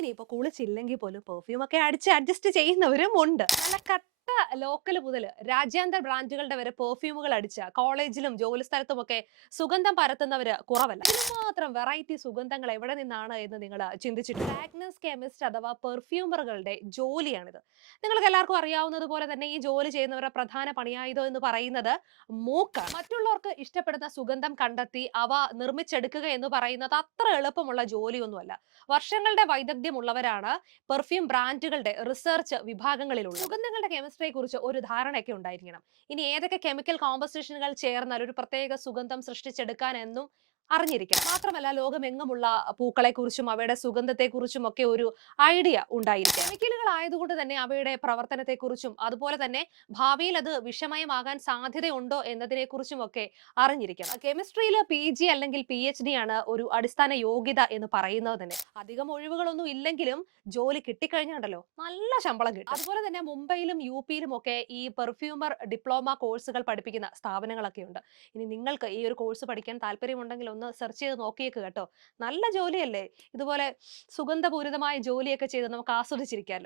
ഇനിയിപ്പോ കുളിച്ചില്ലെങ്കിൽ പോലും പെർഫ്യൂം ഒക്കെ അടിച്ച് അഡ്ജസ്റ്റ് ചെയ്യുന്നവരും ഉണ്ട്. നല്ല കട്ട ലോക്കൽ മുതൽ രാജ്യാന്തര ബ്രാൻഡുകളുടെ വരെ പെർഫ്യൂമുകൾ അടിച്ച കോളേജിലും ജോലി സ്ഥലത്തുമൊക്കെ സുഗന്ധം പരത്തുന്നവര് കുറവല്ല. ഇതിനുമാത്രം വെറൈറ്റി സുഗന്ധങ്ങൾ എവിടെ നിന്നാണ് എന്ന് നിങ്ങൾ ചിന്തിച്ചിട്ടുണ്ട്? ഫ്രാഗ്രൻസ് കെമിസ്റ്റ് അഥവാ പെർഫ്യൂമറുകളുടെ ജോലിയാണിത്. നിങ്ങൾക്ക് എല്ലാവർക്കും അറിയാവുന്നത് പോലെ തന്നെ ഈ ജോലി ചെയ്യുന്നവരുടെ പ്രധാന പണിയായുധം എന്ന് പറയുന്നത് മൂക്കാണ്. മറ്റുള്ളവർക്ക് ഇഷ്ടപ്പെടുന്ന സുഗന്ധം കണ്ടെത്തി അവ നിർമ്മിച്ചെടുക്കുക എന്ന് പറയുന്നത് അത്ര എളുപ്പമുള്ള ജോലിയൊന്നുമല്ല. വർഷങ്ങളുടെ വൈദഗ്ധ്യമുള്ളവരാണ് പെർഫ്യൂം ബ്രാൻഡുകളുടെ റിസർച്ച് വിഭാഗങ്ങളിലുള്ളത്. സുഗന്ധങ്ങളുടെ കെമിസ്ട്രിയെ കുറിച്ച് ഒരു ധാരണയൊക്കെ ഉണ്ടായിരിക്കണം. ഇനി ഏതൊക്കെ കെമിക്കൽ കോമ്പസിഷനുകൾ ചേർന്നാൽ ഒരു പ്രത്യേക സുഗന്ധം സൃഷ്ടിച്ചെടുക്കാൻ എന്നും അറിഞ്ഞിരിക്കണം. മാത്രമല്ല ലോകമെങ്ങുമുള്ള പൂക്കളെ കുറിച്ചും അവയുടെ സുഗന്ധത്തെ കുറിച്ചും ഒക്കെ ഒരു ഐഡിയ ഉണ്ടായിരിക്കും. കെമിക്കലുകൾ ആയതുകൊണ്ട് തന്നെ അവയുടെ പ്രവർത്തനത്തെ കുറിച്ചും അതുപോലെ തന്നെ ഭാവിയിൽ അത് വിഷമയമാകാൻ സാധ്യതയുണ്ടോ എന്നതിനെ കുറിച്ചും ഒക്കെ അറിഞ്ഞിരിക്കണം. കെമിസ്ട്രിയിൽ PG അല്ലെങ്കിൽ PhD ആണ് ഒരു അടിസ്ഥാന യോഗ്യത എന്ന് പറയുന്നത് തന്നെ. അധികം ഒഴിവുകളൊന്നും ഇല്ലെങ്കിലും ജോലി കിട്ടിക്കഴിഞ്ഞാണ്ടല്ലോ നല്ല ശമ്പളം കിട്ടും. അതുപോലെ തന്നെ മുംബൈയിലും UP-യിലും ഒക്കെ ഈ പെർഫ്യൂമർ ഡിപ്ലോമ കോഴ്സുകൾ പഠിപ്പിക്കുന്ന സ്ഥാപനങ്ങളൊക്കെ ഉണ്ട്. ഇനി നിങ്ങൾക്ക് ഈ ഒരു കോഴ്സ് പഠിക്കാൻ താല്പര്യമുണ്ടെങ്കിൽ ഒന്ന് സെർച്ച് ചെയ്ത് നോക്കിയേക്ക് കേട്ടോ. നല്ല ജോലിയല്ലേ? ഇതുപോലെ സുഗന്ധപൂരിതമായ ജോലിയൊക്കെ ചെയ്ത് നമുക്ക് ആസ്വദിച്ചിരിക്കാമല്ലോ.